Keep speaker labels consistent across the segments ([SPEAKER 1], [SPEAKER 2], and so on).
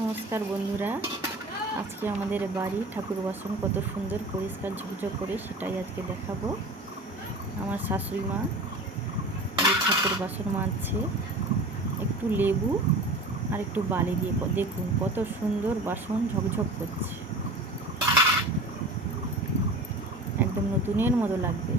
[SPEAKER 1] নমস্কার বন্ধুরা। আজকে আমাদের বাড়ি ঠাকুর বাসন কত সুন্দর পরিষ্কার ঝকঝক করে সেটাই আজকে দেখাবো। আমার শাশুড়ি মা ঠাকুর বাসন মাজছে। একটু লেবু আর একটু বালি দিয়ে দেখুন কত সুন্দর বাসন ঝকঝক করছে। একদম নতুনের মতো লাগবে।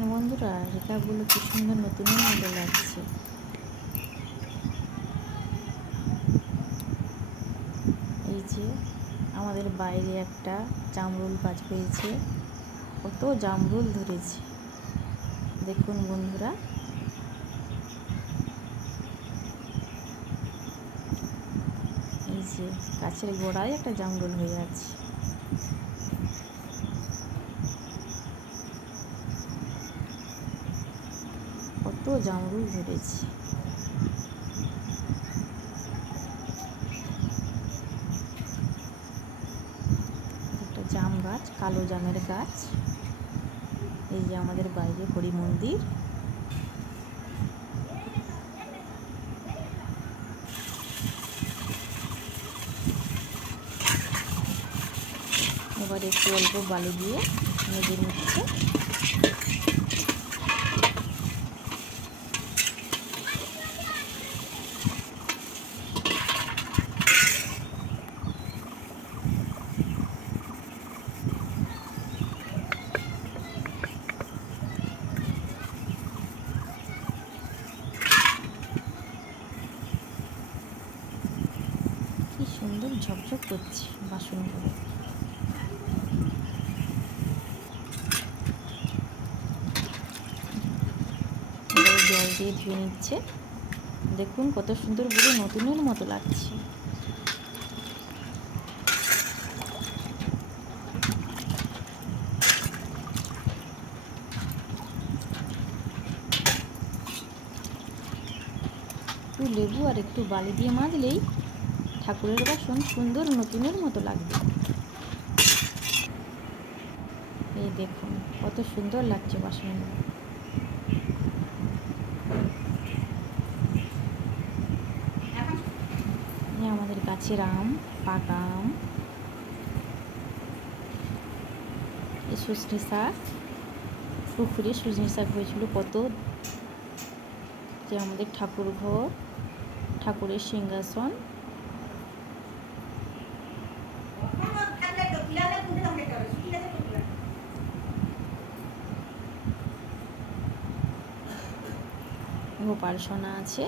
[SPEAKER 1] দেখেছেন বন্ধুরা রেখাগুলো কি সুন্দর নতুনের মতো লাগছে এই যে আমাদের বাইরে একটা জামরুল গাছ হয়েছে, কত জামরুল ধরেছে। দেখুন বন্ধুরা। এই যে গাছের গোড়ায় একটা জামরুল হয়ে আছে। জামরুল ধরেছে একটা জাম গাছ, কালো জামের গাছ। এই যে আমাদের বাইরে হরি মন্দির। এবার একটু অল্প বালি দিয়ে মেজে নিচ্ছে কি সুন্দর ঝকঝক করছে বাসনগুলো। জল দিয়ে ধুয়ে নিচ্ছে। দেখুন কত সুন্দর পুরো নতুনের মতো লাগছে। একটু লেবু আর একটু বালি দিয়ে মাজলেই ঠাকুরের বাসন সুন্দর নতুনের মতো লাগবে। এই দেখুন, কত সুন্দর লাগছে বাসনগুলো আমাদের গাছের আম, পাকা আম। সজনে শাক, পুকুরে সজনে শাক হয়েছিল কত। যে আমাদের ঠাকুর ঘর, ঠাকুরের সিংহাসন গোপাল সোনা আছে।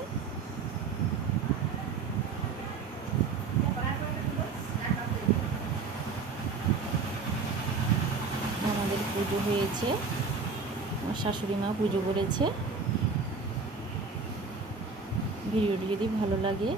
[SPEAKER 1] আমাদের পুজো হয়েছে। আমার শাশুড়ি মা পুজো করেছে। ভিডিওটি যদি ভালো লাগে